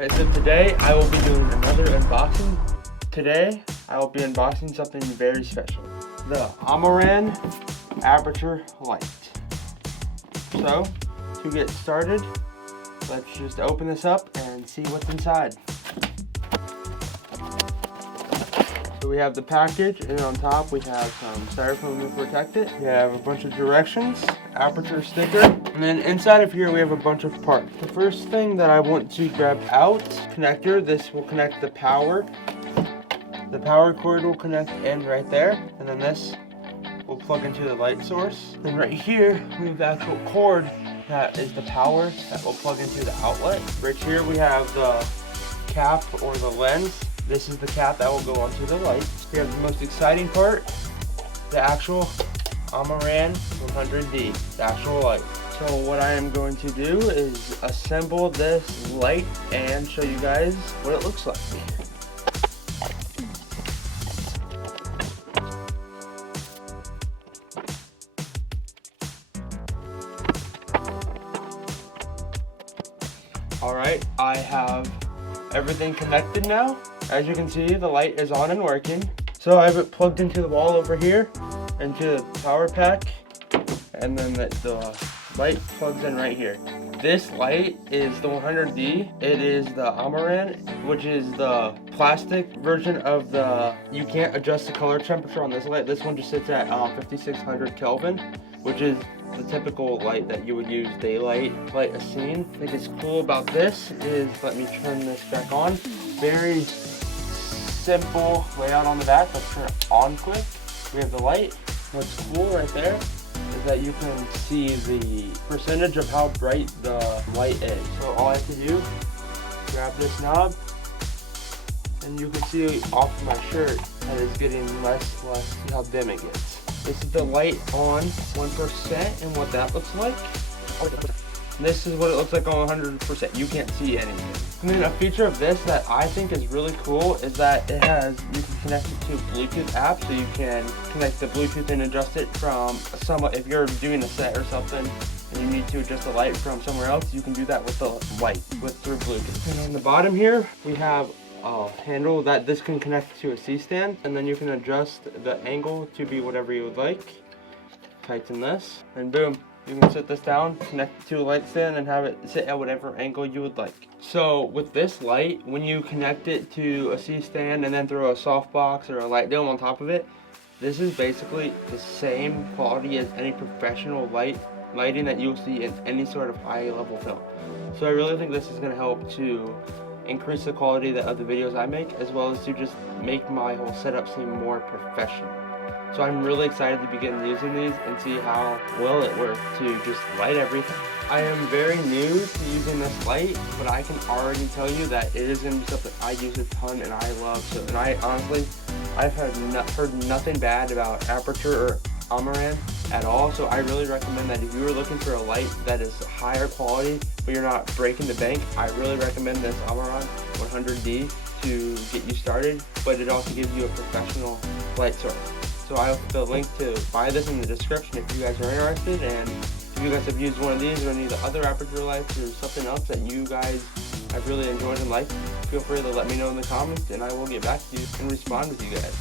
Alright, so today I will be doing another unboxing. Today I will be unboxing something very special. The Amaran aperture light. So, to get started, let's just open this up and see what's inside. So we have the package, and on top we have some styrofoam to protect it. We have a bunch of directions, aperture sticker, and then inside of here we have a bunch of parts. The first thing that I want to grab out, connector. This will connect the power. The power cord will connect in right there, and then this will plug into the light source. Then right here we have the actual cord that is the power that will plug into the outlet. Right here we have the cap or the lens. This is the cap that will go onto the light. We have the most exciting part, the actual Amaran 100D, the actual light. So what I am going to do is assemble this light and show you guys what it looks like. Alright, I have everything connected now. As you can see, the light is on and working. So I have it plugged into the wall over here, into the power pack, and then the light plugs in right here. This light is the 100D. It is the Amaran, which is the plastic version of the, you can't adjust the color temperature on this light. This one just sits at 5600 Kelvin, which is the typical light that you would use daylight, light a scene. I think it's cool about this is, let me turn this back on. Very simple layout on the back. Let's turn it on quick. We have the light. What's cool right there is that you can see the percentage of how bright the light is. So all I have to do, grab this knob, and you can see off my shirt that it's getting less, see how dim it gets. This is the light on 1% and what that looks like. This is what it looks like on 100%. You can't see anything. And then a feature of this that I think is really cool is that it has, you can connect it to a Bluetooth app, so you can connect the Bluetooth and adjust it from if you're doing a set or something and you need to adjust the light from somewhere else, you can do that with the light, through Bluetooth. And on the bottom here, we have a handle that this can connect to a C-stand, and then you can adjust the angle to be whatever you would like. Tighten this, and boom. You can sit this down, connect it to a light stand, and have it sit at whatever angle you would like. So with this light, when you connect it to a C-stand and then throw a softbox or a light dome on top of it, this is basically the same quality as any professional lighting that you'll see in any sort of high-level film. So I really think this is going to help to increase the quality of the videos I make, as well as to just make my whole setup seem more professional. So I'm really excited to begin using these and see how well it works to just light everything. I am very new to using this light, but I can already tell you that it is going to be something I use a ton and I love. So, and I honestly, I've heard nothing bad about Aperture or Amaran at all. So I really recommend that if you were looking for a light that is higher quality, but you're not breaking the bank, I really recommend this Amaran 100D to get you started, but it also gives you a professional light source. So I'll put the link to buy this in the description if you guys are interested, and if you guys have used one of these or any of the other aperture lights or something else that you guys have really enjoyed and liked, feel free to let me know in the comments and I will get back to you and respond with you guys.